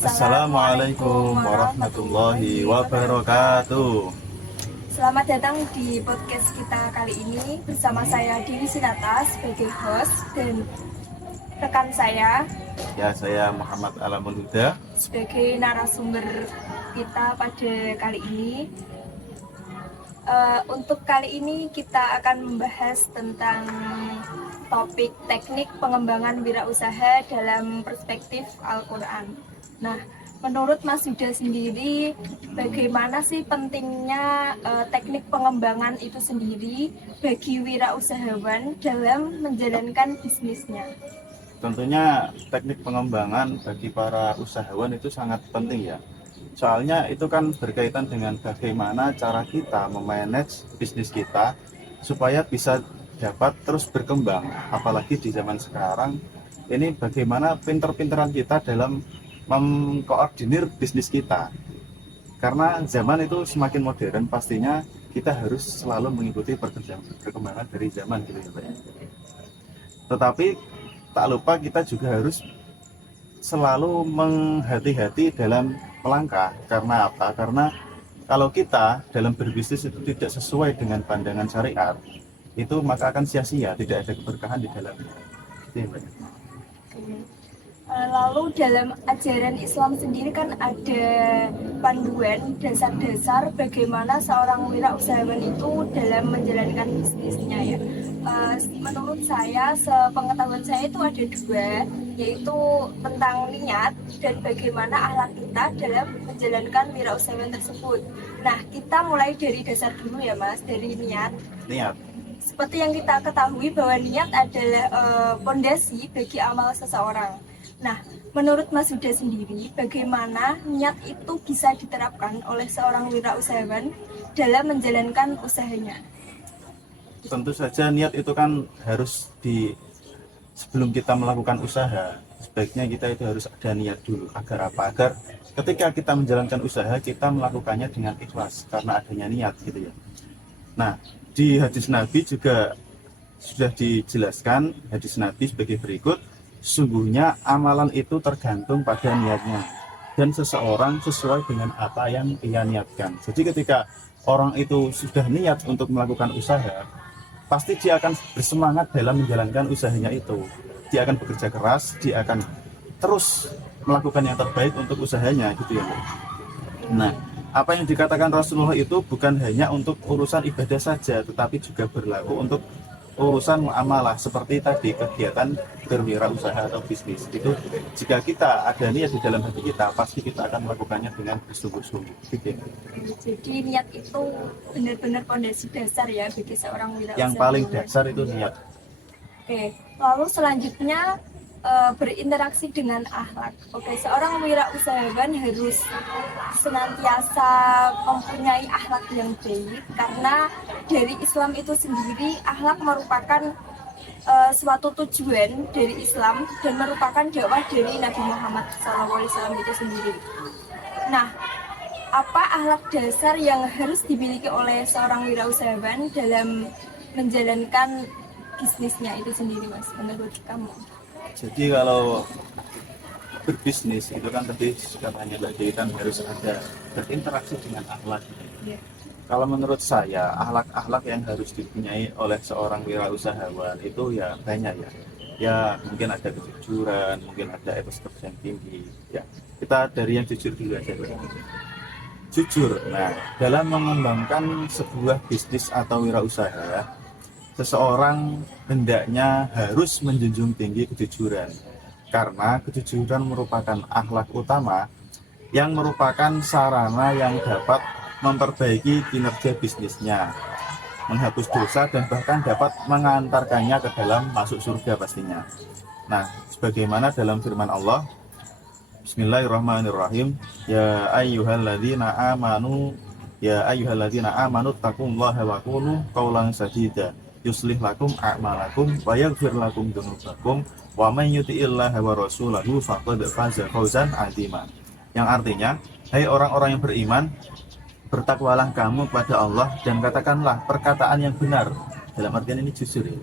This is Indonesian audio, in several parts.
Assalamualaikum warahmatullahi wabarakatuh. Selamat datang di podcast kita kali ini bersama saya Dewi Sinata sebagai host dan rekan saya Ya, saya Muhammad Alamul Huda. sebagai narasumber kita pada kali ini. Untuk kali ini kita akan membahas tentang topik teknik pengembangan wirausaha dalam perspektif Al-Quran. Nah, menurut Mas Yuda sendiri, bagaimana sih pentingnya teknik pengembangan itu sendiri bagi wirausahawan dalam menjalankan bisnisnya? Tentunya teknik pengembangan bagi para usahawan itu sangat penting ya. Soalnya itu kan berkaitan dengan bagaimana cara kita memanage bisnis kita supaya bisa dapat terus berkembang. Apalagi di zaman sekarang, ini bagaimana pinter-pinteran kita dalam mengkoordinir bisnis kita. Karena zaman itu semakin modern, pastinya kita harus selalu mengikuti perkembangan dari zaman gitu ya Pak. Tetapi tak lupa kita juga harus selalu menghati-hati dalam melangkah. Karena apa? Karena kalau kita dalam berbisnis itu tidak sesuai dengan pandangan syariat, itu maka akan sia-sia, tidak ada keberkahan di dalamnya. Lalu dalam ajaran Islam sendiri kan ada panduan dasar-dasar bagaimana seorang wirausahawan itu dalam menjalankan bisnisnya ya. Menurut saya, sepengetahuan saya itu ada dua, yaitu tentang niat dan bagaimana akhlak kita dalam menjalankan wirausahaan tersebut. Nah, kita mulai dari dasar dulu ya Mas, dari niat. Niat. Seperti yang kita ketahui bahwa niat adalah pondasi bagi amal seseorang. Nah, menurut Mas Huda sendiri, bagaimana niat itu bisa diterapkan oleh seorang wirausahawan dalam menjalankan usahanya? Tentu saja niat itu kan harus sebelum kita melakukan usaha, sebaiknya kita itu harus ada niat dulu. Agar apa? Agar ketika kita menjalankan usaha, kita melakukannya dengan ikhlas karena adanya niat gitu ya. Nah, di hadis Nabi juga sudah dijelaskan hadis Nabi sebagai berikut. Sungguhnya amalan itu tergantung pada niatnya, dan seseorang sesuai dengan apa yang ia niatkan. Jadi ketika orang itu sudah niat untuk melakukan usaha, pasti dia akan bersemangat dalam menjalankan usahanya itu. Dia akan bekerja keras, dia akan terus melakukan yang terbaik untuk usahanya gitu ya. Nah, apa yang dikatakan Rasulullah itu bukan hanya untuk urusan ibadah saja, tetapi juga berlaku untuk urusan muamalah seperti tadi, kegiatan berwirausaha atau bisnis. Itu jika kita ada niat di dalam hati kita, pasti kita akan melakukannya dengan bersungguh-sungguh. Jadi niat itu benar-benar fondasi dasar ya bagi seorang wirausahawan. Yang paling dasar itu niat. Oke, lalu selanjutnya berinteraksi dengan akhlak. Oke, seorang wirausahawan harus senantiasa mempunyai akhlak yang baik karena dari Islam itu sendiri akhlak merupakan suatu tujuan dari Islam dan merupakan dakwah dari Nabi Muhammad SAW itu sendiri. Nah, apa akhlak dasar yang harus dimiliki oleh seorang wirausahawan dalam menjalankan bisnisnya itu sendiri, Mas, menurut kamu? Jadi kalau berbisnis itu kan tadi katanya Mbak Dewi kan harus ada berinteraksi dengan akhlak. Yeah. Kalau menurut saya akhlak-akhlak yang harus dipunyai oleh seorang wirausahawan itu ya banyak ya. Ya mungkin ada kejujuran, mungkin ada etos kerja yang tinggi. Ya kita dari yang jujur dulu aja. Jujur. Nah, dalam mengembangkan sebuah bisnis atau wirausaha, seseorang hendaknya harus menjunjung tinggi kejujuran, karena kejujuran merupakan akhlak utama yang merupakan sarana yang dapat memperbaiki kinerja bisnisnya, menghapus dosa, dan bahkan dapat mengantarkannya ke dalam masuk surga pastinya. Nah, sebagaimana dalam firman Allah, Bismillahirrahmanirrahim, ya ayyuhalladzina amanu taqullaha wa qulu qawlan sadida yuslih lakum a'malakum wa yaghfir lakum dzunubakum wa may yuti'illaha wa rasulahu faqad faza fawzan 'azima. Yang artinya, hai orang-orang yang beriman, bertakwalah kamu kepada Allah dan katakanlah perkataan yang benar. Dalam artian ini jujur ya.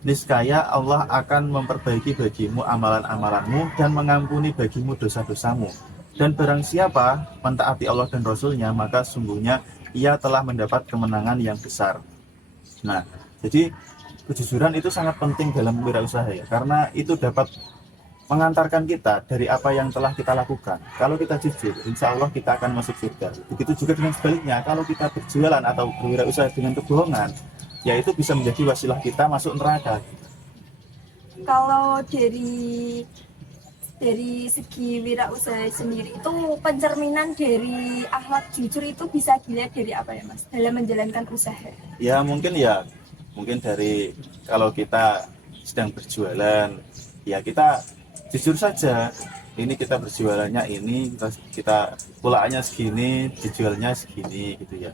Niscaya Allah akan memperbaiki bagimu amalan-amalanmu dan mengampuni bagimu dosa-dosamu. Dan barang siapa mentaati Allah dan Rasulnya, maka sungguhnya ia telah mendapat kemenangan yang besar. Nah, jadi kejujuran itu sangat penting dalam wirausaha ya, karena itu dapat mengantarkan kita dari apa yang telah kita lakukan. Kalau kita jujur, insya Allah kita akan masuk surga. Begitu juga dengan sebaliknya, kalau kita berjualan atau berwirausaha dengan kebohongan, ya itu bisa menjadi wasilah kita masuk neraka. Kalau dari segi wirausaha sendiri itu pencerminan dari akhlak jujur itu bisa dilihat dari apa ya Mas dalam menjalankan usaha? Ya mungkin dari kalau kita sedang berjualan, ya kita jujur saja. Ini kita berjualannya ini, kita pulaannya segini, dijualnya segini gitu ya.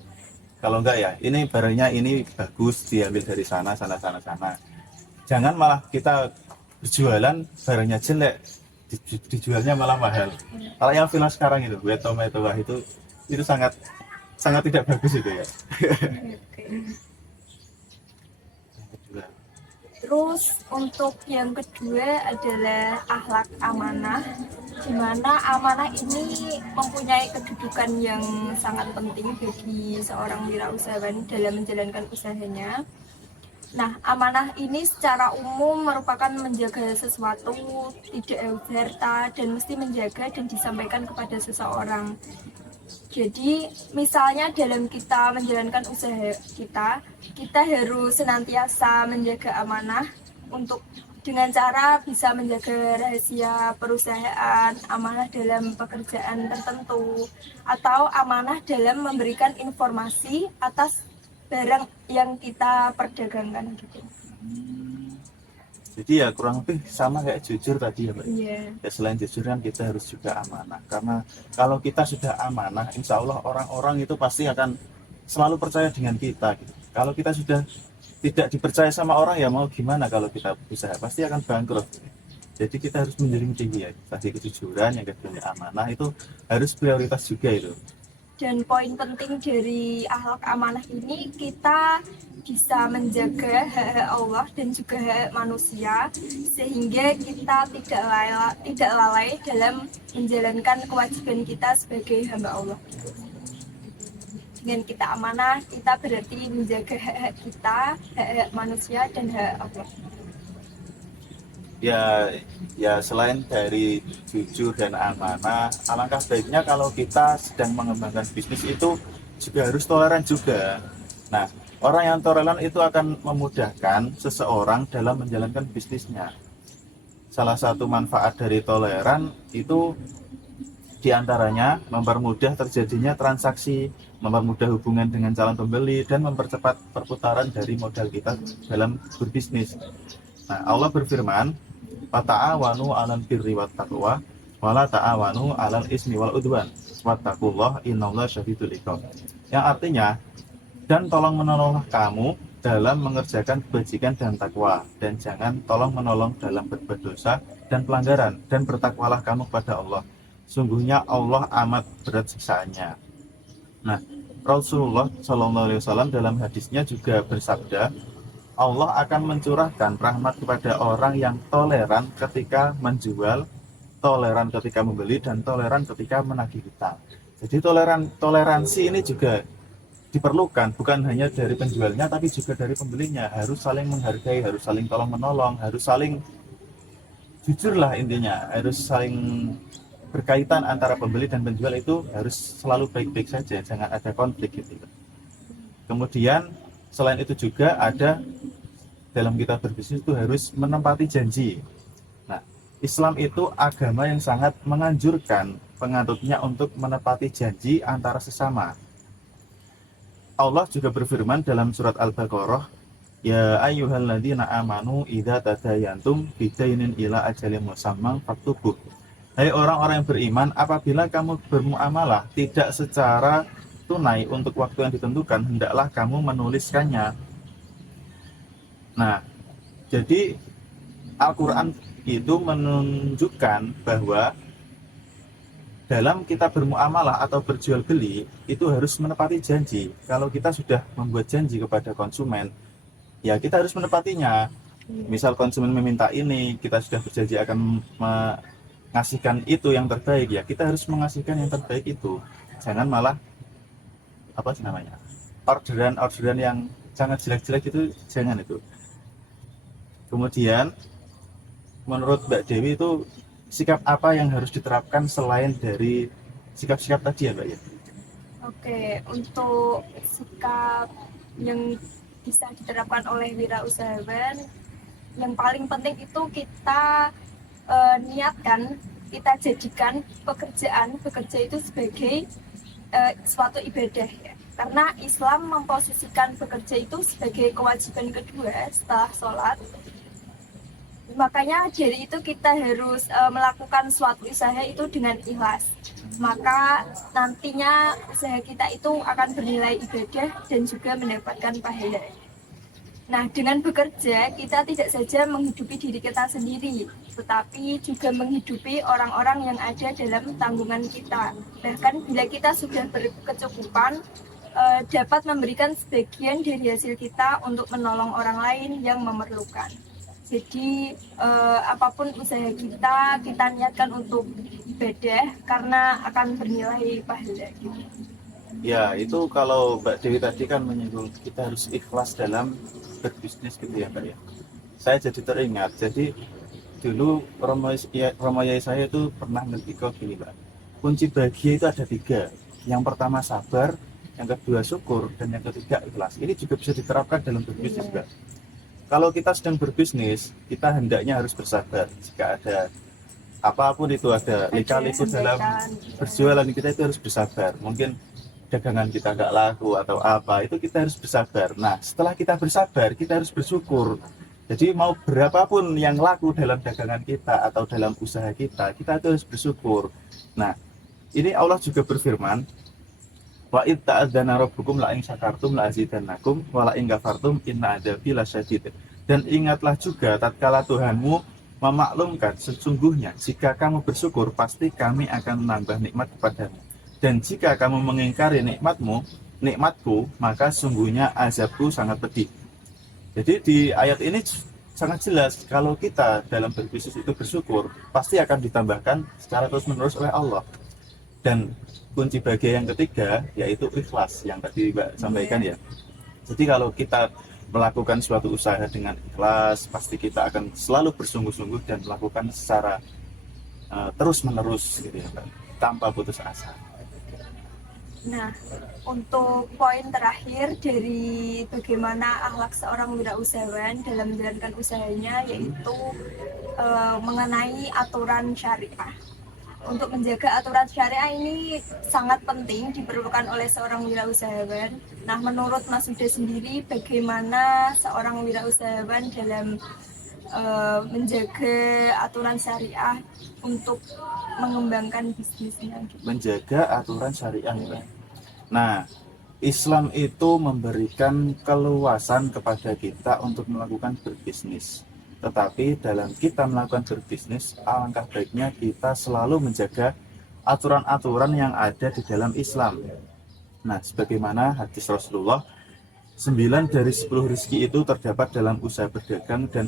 Kalau enggak ya, ini barangnya ini bagus, diambil dari sana. Jangan malah kita berjualan barangnya jelek, dijualnya malah mahal. Kalau yang viral sekarang itu, wet tomato, wah itu sangat tidak bagus itu ya. Oke. Terus untuk yang kedua adalah akhlak amanah, di mana amanah ini mempunyai kedudukan yang sangat penting bagi seorang wirausahawan dalam menjalankan usahanya. Nah, amanah ini secara umum merupakan menjaga sesuatu, tidak harta, dan mesti menjaga dan disampaikan kepada seseorang. Jadi, misalnya dalam kita menjalankan usaha kita harus senantiasa menjaga amanah untuk dengan cara bisa menjaga rahasia perusahaan, amanah dalam pekerjaan tertentu, atau amanah dalam memberikan informasi atas barang yang kita perdagangkan gitu. Jadi ya kurang lebih sama kayak jujur tadi ya Mbak. Iya. Ya selain jujur kan kita harus juga amanah. Karena kalau kita sudah amanah, insya Allah orang-orang itu pasti akan selalu percaya dengan kita gitu. Kalau kita sudah tidak dipercaya sama orang, ya mau gimana kalau kita usaha, pasti akan bangkrut. Jadi kita harus menjunjung tinggi ya. Tadi kejujuran, yang kedua amanah, itu harus prioritas juga itu. Dan poin penting dari akhlak amanah ini, kita bisa menjaga hak-hak Allah dan juga hak manusia, sehingga kita tidak lalai dalam menjalankan kewajiban kita sebagai hamba Allah. Dengan kita amanah, kita berarti menjaga hak-hak kita, hak-hak manusia dan hak Allah. Ya selain dari jujur dan amanah, alangkah baiknya kalau kita sedang mengembangkan bisnis itu juga harus toleran juga. Nah, orang yang toleran itu akan memudahkan seseorang dalam menjalankan bisnisnya. Salah satu manfaat dari toleran itu diantaranya mempermudah terjadinya transaksi, mempermudah hubungan dengan calon pembeli, dan mempercepat perputaran dari modal kita dalam berbisnis. Nah, Allah berfirman, "Wata'awanu 'alal birri wat taqwa wa la ta'awanu 'alal ismi wal udwan wattaqullaha innallaha syadidul iqab." Yang artinya, dan tolong menolonglah kamu dalam mengerjakan kebajikan dan takwa, dan jangan tolong menolong dalam berbuat dosa dan pelanggaran, dan bertakwalah kamu kepada Allah. Sungguhnya Allah amat berat siksaannya. Nah, Rasulullah SAW dalam hadisnya juga bersabda, Allah akan mencurahkan rahmat kepada orang yang toleran ketika menjual, toleran ketika membeli, dan toleran ketika menagih hutang. Jadi toleransi ini juga diperlukan, bukan hanya dari penjualnya tapi juga dari pembelinya. Harus saling menghargai, harus saling tolong menolong, harus saling jujur lah intinya, harus saling berkaitan antara pembeli dan penjual itu harus selalu baik-baik saja, jangan ada konflik gitu. Kemudian selain itu juga ada dalam kita berbisnis itu harus menempati janji. Nah, Islam itu agama yang sangat menganjurkan penganutnya untuk menepati janji antara sesama. Allah juga berfirman dalam surat Al-Baqarah, "Ya ayyuhalladzina amanu idza tadayantum bidainin ila ajalin musamman faktubuh." Hai orang-orang yang beriman, apabila kamu bermuamalah tidak secara tunai untuk waktu yang ditentukan, hendaklah kamu menuliskannya. Nah, jadi Al-Quran itu menunjukkan bahwa dalam kita bermuamalah atau berjual beli itu harus menepati janji. Kalau kita sudah membuat janji kepada konsumen, ya kita harus menepatinya. Misal konsumen meminta ini, kita sudah berjanji akan ngasihkan itu yang terbaik, ya kita harus mengasihkan yang terbaik itu. Jangan malah apa sih namanya, orderan yang sangat jelek-jelek itu jangan itu. Kemudian menurut Mbak Dewi itu sikap apa yang harus diterapkan selain dari sikap-sikap tadi ya Mbak ya? Oke, untuk sikap yang bisa diterapkan oleh wirausahawan, yang paling penting itu kita niatkan, kita jadikan bekerja itu sebagai suatu ibadah ya. Karena Islam memposisikan bekerja itu sebagai kewajiban kedua setelah sholat. Makanya dari itu kita harus melakukan suatu usaha itu dengan ikhlas. Maka nantinya usaha kita itu akan bernilai ibadah dan juga mendapatkan pahala. Nah, dengan bekerja kita tidak saja menghidupi diri kita sendiri, tetapi juga menghidupi orang-orang yang ada dalam tanggungan kita. Bahkan bila kita sudah berkecukupan, dapat memberikan sebagian dari hasil kita untuk menolong orang lain yang memerlukan. Jadi apapun usaha kita niatkan untuk ibadah karena akan bernilai pahala. Ya, itu kalau Mbak Dewi tadi kan menyinggung kita harus ikhlas dalam berbisnis gitu ya Mbak ya. Saya jadi teringat, jadi dulu Romo Yai saya itu pernah ngerti kok gini Mbak. Kunci bahagia itu ada 3. Yang pertama sabar, yang kedua syukur, dan yang ketiga ikhlas. Ini juga bisa diterapkan dalam berbisnis Mbak. Kalau kita sedang berbisnis, kita hendaknya harus bersabar. Jika ada apapun itu, ada lika-liku dalam berjualan, kita itu harus bersabar. Mungkin dagangan kita nggak laku atau apa, itu kita harus bersabar. Nah, setelah kita bersabar, kita harus bersyukur. Jadi mau berapapun yang laku dalam dagangan kita atau dalam usaha kita itu harus bersyukur. Nah, ini Allah juga berfirman, wa id ta'adzana rabbukum la in syakartum la azidannakum wa la in kafartum inna adzabi lasyadid. Dan ingatlah juga tatkala Tuhanmu memaklumkan, sesungguhnya jika kamu bersyukur pasti kami akan menambah nikmat kepadamu. Dan jika kamu mengingkari nikmatku, maka sungguhnya azabku sangat pedih. Jadi di ayat ini sangat jelas, kalau kita dalam berbisnis itu bersyukur, pasti akan ditambahkan secara terus-menerus oleh Allah. Dan kunci bahagia yang ketiga, yaitu ikhlas, yang tadi Mbak sampaikan ya. Jadi kalau kita melakukan suatu usaha dengan ikhlas, pasti kita akan selalu bersungguh-sungguh dan melakukan secara terus-menerus gitu ya Mbak, tanpa putus asa. Nah, untuk poin terakhir dari bagaimana akhlak seorang wirausahawan dalam menjalankan usahanya, yaitu mengenai aturan syariah. Untuk menjaga aturan syariah ini sangat penting diperlukan oleh seorang wirausahawan. Nah, menurut Mas Huda sendiri, bagaimana seorang wirausahawan dalam menjaga aturan syariah untuk mengembangkan bisnisnya? Menjaga aturan syariah, Mbak. Nah, Islam itu memberikan keluasan kepada kita untuk melakukan berbisnis. Tetapi dalam kita melakukan berbisnis, alangkah baiknya kita selalu menjaga aturan-aturan yang ada di dalam Islam. Nah, sebagaimana hadis Rasulullah, 9 dari 10 rezeki itu terdapat dalam usaha berdagang dan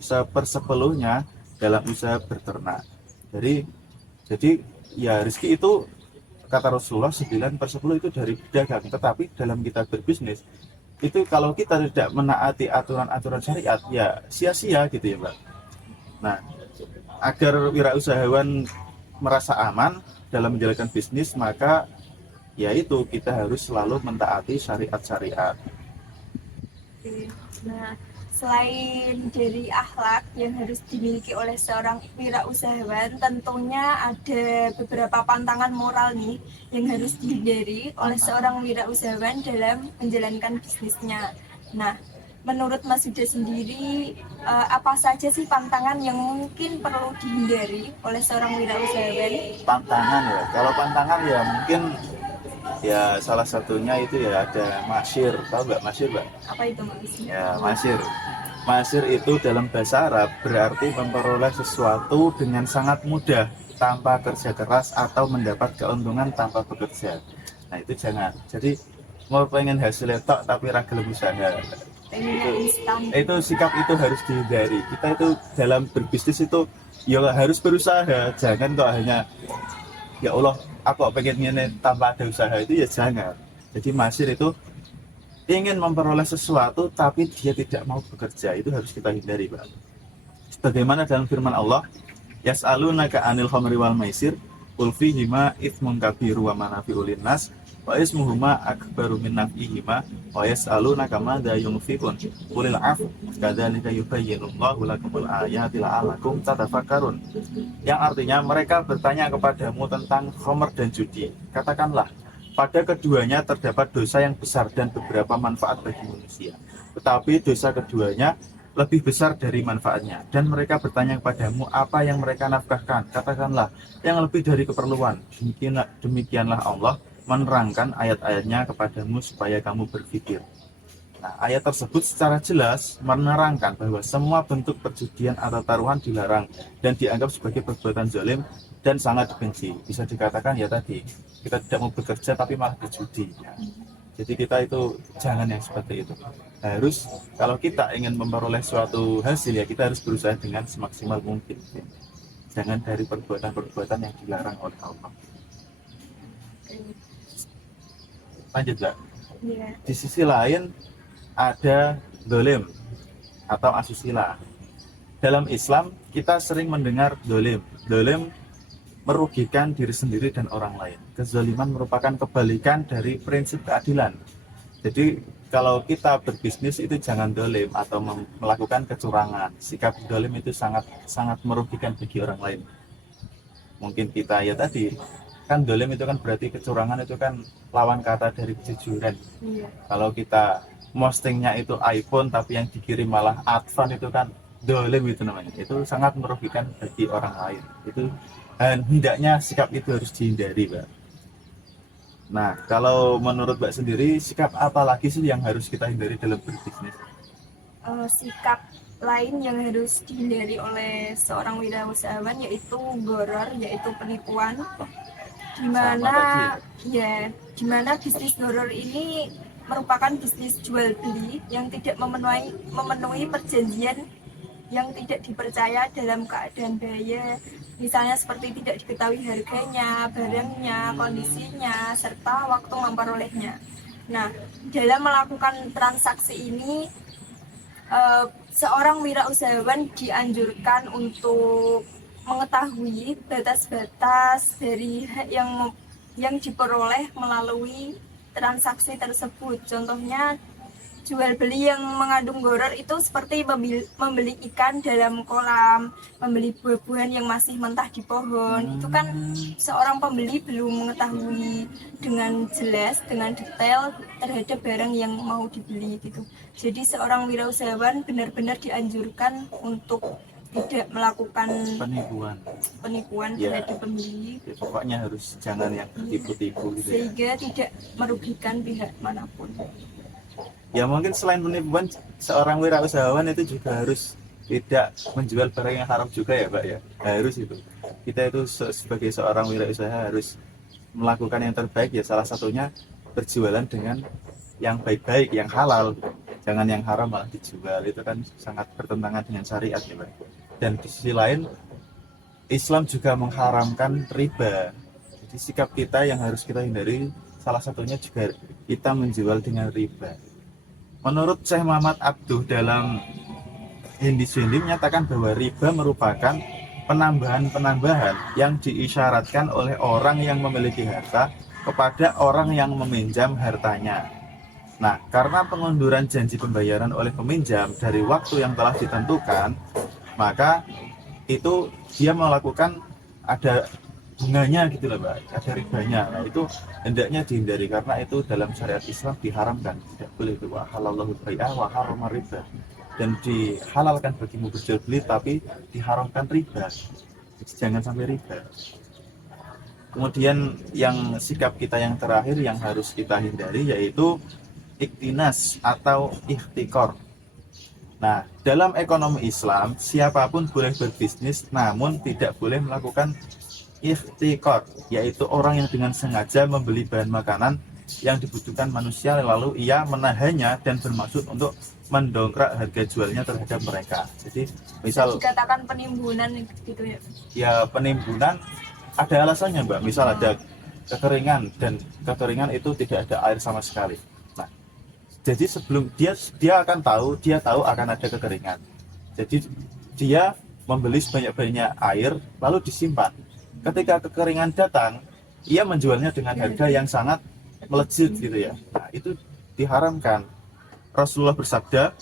sepersepuluhnya dalam usaha berternak. Jadi ya rezeki itu kata Rasulullah 9/10 itu dari berdagang. Tetapi dalam kita berbisnis itu kalau kita tidak menaati aturan-aturan syariat, ya sia-sia gitu ya Mbak. Nah, agar wirausahawan merasa aman dalam menjalankan bisnis, maka yaitu kita harus selalu mentaati syariat-syariat. Nah, selain dari akhlak yang harus dimiliki oleh seorang wirausahawan, tentunya ada beberapa pantangan moral nih yang harus dihindari oleh seorang wirausahawan dalam menjalankan bisnisnya. Nah, menurut Mas Huda sendiri, apa saja sih pantangan yang mungkin perlu dihindari oleh seorang wirausahawan? Pantangan ya, kalau pantangan ya mungkin ya salah satunya itu ya ada masyir. Tahu nggak masyir Mbak? Apa itu Mas? Ya, masyir. Masyir itu dalam bahasa Arab berarti memperoleh sesuatu dengan sangat mudah tanpa kerja keras atau mendapat keuntungan tanpa bekerja. Nah, itu jangan. Jadi mau pengen hasilnya tok tapi ra gelem usaha. Pengennya instan. Itu sikap itu harus dihindari. Kita itu dalam berbisnis itu ya harus berusaha, jangan kok hanya ya Allah aku pengen ini tanpa ada usaha, itu ya jangan. Jadi masyir itu ingin memperoleh sesuatu tapi dia tidak mau bekerja, itu harus kita hindari, Pak. Sebagaimana dalam firman Allah, yas'alunaka 'anil khamri wal maisir qul fihima itsmun kabiru wa manafi'u linnas wa ismuhuma akbaru min naf'ihima wa yas'alunaka madza yunfiqun qulil 'afw kadzalika yubayyinullahu lakumul ayati la'allakum tatafakkarun. Yang artinya mereka bertanya kepadamu tentang khamr dan judi. Katakanlah, pada keduanya terdapat dosa yang besar dan beberapa manfaat bagi manusia. Tetapi dosa keduanya lebih besar dari manfaatnya. Dan mereka bertanya kepadamu apa yang mereka nafkahkan. Katakanlah, yang lebih dari keperluan. Demikianlah Allah menerangkan ayat-ayatnya kepadamu supaya kamu berpikir. Nah, ayat tersebut secara jelas menerangkan bahwa semua bentuk perjudian atau taruhan dilarang dan dianggap sebagai perbuatan zalim dan sangat dibenci. Bisa dikatakan ya tadi, kita tidak mau bekerja tapi malah berjudi. Ya. Jadi kita itu jangan yang seperti itu. Harus, kalau kita ingin memperoleh suatu hasil, ya kita harus berusaha dengan semaksimal mungkin. Ya. Jangan dari perbuatan-perbuatan yang dilarang oleh Allah. Lanjut, Mbak. Iya. Di sisi lain ada dolim atau asusila. Dalam Islam kita sering mendengar dolim. Dolim merugikan diri sendiri dan orang lain. Kezaliman merupakan kebalikan dari prinsip keadilan. Jadi kalau kita berbisnis itu jangan dolim atau melakukan kecurangan. Sikap dolim itu sangat merugikan bagi orang lain. Mungkin kita ya tadi kan dolim itu kan berarti kecurangan, itu kan lawan kata dari kejujuran. Iya. Kalau kita postingnya itu iPhone tapi yang dikirim malah advan, itu kan dolim itu namanya. Itu sangat merugikan bagi orang lain. Itu hendaknya sikap itu harus dihindari, Mbak. Nah, kalau menurut Mbak sendiri, sikap apa lagi sih yang harus kita hindari dalam berbisnis? Sikap lain yang harus dihindari oleh seorang wirausahawan yaitu goror, yaitu penipuan. Dimana bisnis goror ini merupakan bisnis jual beli yang tidak memenuhi perjanjian yang tidak dipercaya dalam keadaan bahaya, misalnya seperti tidak diketahui harganya, barangnya, kondisinya, serta waktu memperolehnya. Nah, dalam melakukan transaksi ini seorang wirausahawan dianjurkan untuk mengetahui batas-batas dari yang diperoleh melalui transaksi tersebut. Contohnya, jual beli yang mengandung goror itu seperti membeli ikan dalam kolam, membeli buah-buahan yang masih mentah di pohon. Itu kan seorang pembeli belum mengetahui dengan jelas, dengan detail terhadap barang yang mau dibeli gitu. Jadi seorang wirausahawan benar-benar dianjurkan untuk tidak melakukan penipuan Ya, terhadap pembeli. ya, pokoknya harus jangan yang tipu-tipu gitu ya. Sehingga tidak merugikan pihak manapun. Ya mungkin selain penipuan, seorang wirausahawan itu juga harus tidak menjual barang yang haram juga ya, Pak ya. Harus itu. Kita itu sebagai seorang wirausaha harus melakukan yang terbaik, ya salah satunya berjualan dengan yang baik-baik, yang halal. Jangan yang haram malah dijual, itu kan sangat bertentangan dengan syariat ya, Pak. Dan di sisi lain, Islam juga mengharamkan riba. Jadi sikap kita yang harus kita hindari, salah satunya juga kita menjual dengan riba. Menurut Syekh Muhammad Abduh dalam Hindi Suindi menyatakan bahwa riba merupakan penambahan-penambahan yang diisyaratkan oleh orang yang memiliki harta kepada orang yang meminjam hartanya. Nah, karena pengunduran janji pembayaran oleh peminjam dari waktu yang telah ditentukan, maka itu dia melakukan ada bunganya gitu loh, Mbak, ada ribanya. Nah, itu hendaknya dihindari karena itu dalam syariat Islam diharamkan, tidak boleh itu. Wa halallahu bai'ah wa harrama riba. Dan dihalalkan bagimu berjual beli tapi diharamkan riba. Jadi jangan sampai riba. Kemudian yang sikap kita yang terakhir yang harus kita hindari yaitu iktinas atau ihtikor. Nah, dalam ekonomi Islam, siapapun boleh berbisnis namun tidak boleh melakukan ihtikor, yaitu orang yang dengan sengaja membeli bahan makanan yang dibutuhkan manusia lalu ia menahannya dan bermaksud untuk mendongkrak harga jualnya terhadap mereka. Jadi misal dikatakan penimbunan gitu ya. ya penimbunan ada alasannya Mbak, misal ada kekeringan dan kekeringan itu tidak ada air sama sekali. Nah, jadi sebelum dia akan tahu, dia tahu akan ada kekeringan. Jadi dia membeli sebanyak-banyak air lalu disimpan. Ketika kekeringan datang, ia menjualnya dengan harga yang sangat melejit gitu ya. Nah, itu diharamkan. Rasulullah bersabda,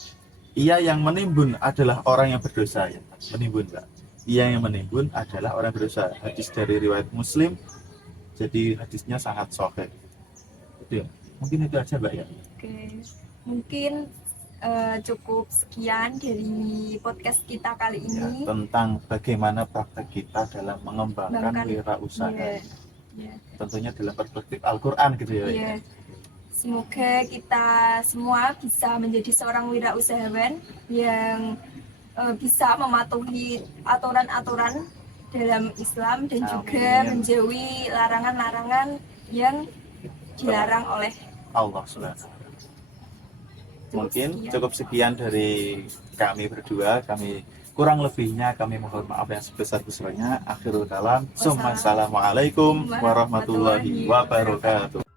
ia yang menimbun adalah orang yang berdosa ya. Menimbun Mbak. Ia yang menimbun adalah orang berdosa. Hadis dari riwayat Muslim. Jadi hadisnya sangat sahih. Itu ya. Mungkin itu aja Mbak ya. Oke, mungkin cukup sekian dari podcast kita kali Ya, ini tentang bagaimana praktek kita dalam mengembangkan Mengembangkan, wirausaha. ya. Tentunya dalam perspektif Al-Quran gitu ya. Iya. Semoga kita semua bisa menjadi seorang wirausahawan yang bisa mematuhi aturan-aturan dalam Islam dan juga Amin. menjauhi larangan-larangan yang dilarang oleh Allah SWT. Mungkin cukup sekian dari kami berdua. Kami kurang lebihnya kami mohon maaf yang sebesar-besarnya. Akhirul kalam. Assalamualaikum warahmatullahi wabarakatuh.